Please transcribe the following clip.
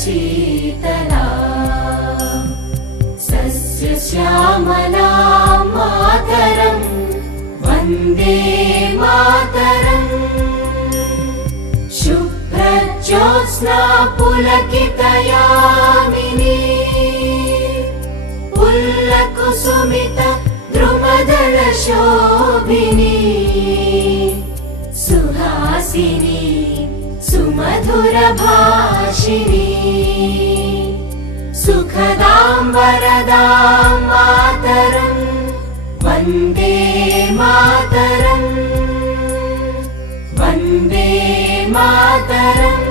Sheetla सस्यश्यामला Mataram Vande Mataram शुभ्रज्योत्स्ना पुलकितयामिनी पुल्लकुसुमित द्रुमदलशोभिनी Suhasini सुमधुरभाषिणी सुखदां वरदां Mataram Vande Mataram Vande Mataram.